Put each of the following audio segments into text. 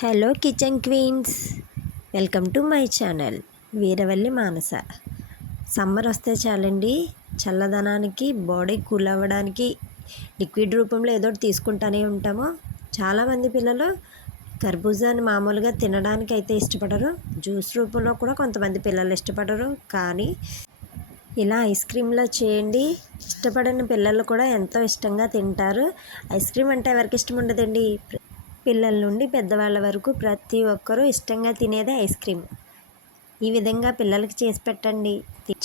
Hello kitchen queens, welcome to my channel Veeravalli Manasa. Summer వస్తే చాలండి, చల్లదనానికి బాడీ కూల్ అవ్వడానికి లిక్విడ్ రూపంలో ఏదో ఒకటి తీసుకుంటూనే ఉంటాము. చాలామంది పిల్లలు కర్బూజాని మామూలుగా తినడానికి అయితే ఇష్టపడరు, జ్యూస్ రూపంలో కూడా కొంతమంది పిల్లలు ఇష్టపడరు. కానీ ఇలా ఐస్ క్రీమ్లో చేయండి, ఇష్టపడిన పిల్లలు కూడా ఎంతో ఇష్టంగా తింటారు. ఐస్ క్రీమ్ అంటే ఎవరికి ఇష్టం ఉండదండి? పిల్లల నుండి పెద్దవాళ్ళ వరకు ప్రతి ఒక్కరూ ఇష్టంగా తినేదే ఐస్ క్రీమ్. ఈ విధంగా పిల్లలకి చేసి పెట్టండి,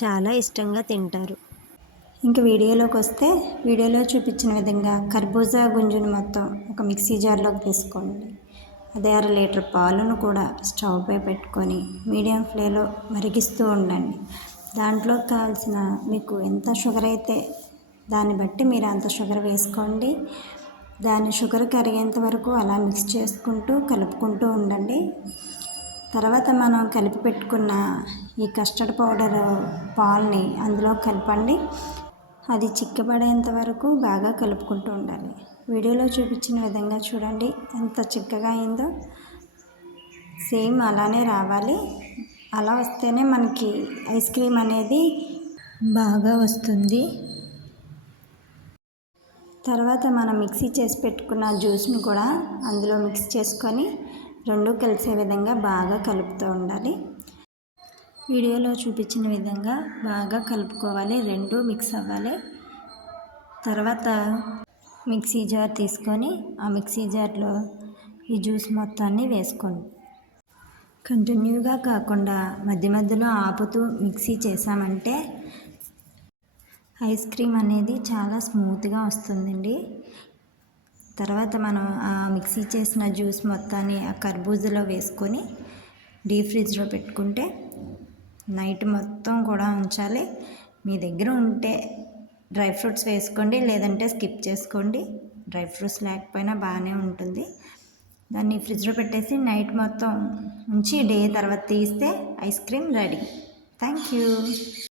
చాలా ఇష్టంగా తింటారు. ఇంక వీడియోలోకి వస్తే, వీడియోలో చూపించిన విధంగా కర్బూజా గుంజును మొత్తం ఒక మిక్సీ జార్లోకి తీసుకోండి. అదే 1/2 లీటర్ పాలను కూడా స్టవ్ పై పెట్టుకొని మీడియం ఫ్లేమ్లో మరిగిస్తూ ఉండండి. దాంట్లో కావాల్సిన మీకు ఎంత షుగర్ అయితే దాన్ని బట్టి మీరు అంత షుగర్ వేసుకోండి. దాన్ని షుగర్ కరిగేంత వరకు అలా మిక్స్ చేసుకుంటూ కలుపుకుంటూ ఉండండి. తర్వాత మనం కలిపి పెట్టుకున్న ఈ కస్టర్డ్ పౌడర్ పాల్ని అందులో కలపండి. అది చిక్కబడేంత వరకు బాగా కలుపుకుంటూ ఉండాలి. వీడియోలో చూపించిన విధంగా చూడండి ఎంత చిక్కగా అయిందో. సేమ్ అలానే రావాలి. అలా వస్తేనే మనకి ఐస్ క్రీమ్ అనేది బాగా వస్తుంది. తర్వాత మనం మిక్సీ చేసి పెట్టుకున్న జ్యూస్ని కూడా అందులో మిక్స్ చేసుకొని రెండు కలిసే విధంగా బాగా కలుపుతూ ఉండాలి. వీడియోలో చూపించిన విధంగా బాగా కలుపుకోవాలి, రెండు మిక్స్ అవ్వాలి. తర్వాత మిక్సీ జార్ తీసుకొని ఆ మిక్సీ జార్లో ఈ జ్యూస్ మొత్తాన్ని వేసుకోండి. కంటిన్యూగా కాకుండా మధ్య మధ్యలో ఆపుతూ మిక్సీ చేసామంటే ఐస్ క్రీమ్ అనేది చాలా స్మూత్గా వస్తుందండి. తర్వాత మనం ఆ మిక్సీ చేసిన జ్యూస్ మొత్తాన్ని ఆ కర్బూజాలో వేసుకొని డీప్ ఫ్రిడ్జ్లో పెట్టుకుంటే నైట్ మొత్తం కూడా ఉంచాలి. మీ దగ్గర ఉంటే డ్రై ఫ్రూట్స్ వేసుకోండి, లేదంటే స్కిప్ చేసుకోండి. డ్రై ఫ్రూట్స్ లేకపోయినా బాగానే ఉంటుంది. దాన్ని ఫ్రిడ్జ్లో పెట్టేసి నైట్ మొత్తం ఉంచి డే తర్వాత తీస్తే ice cream ready. Thank you.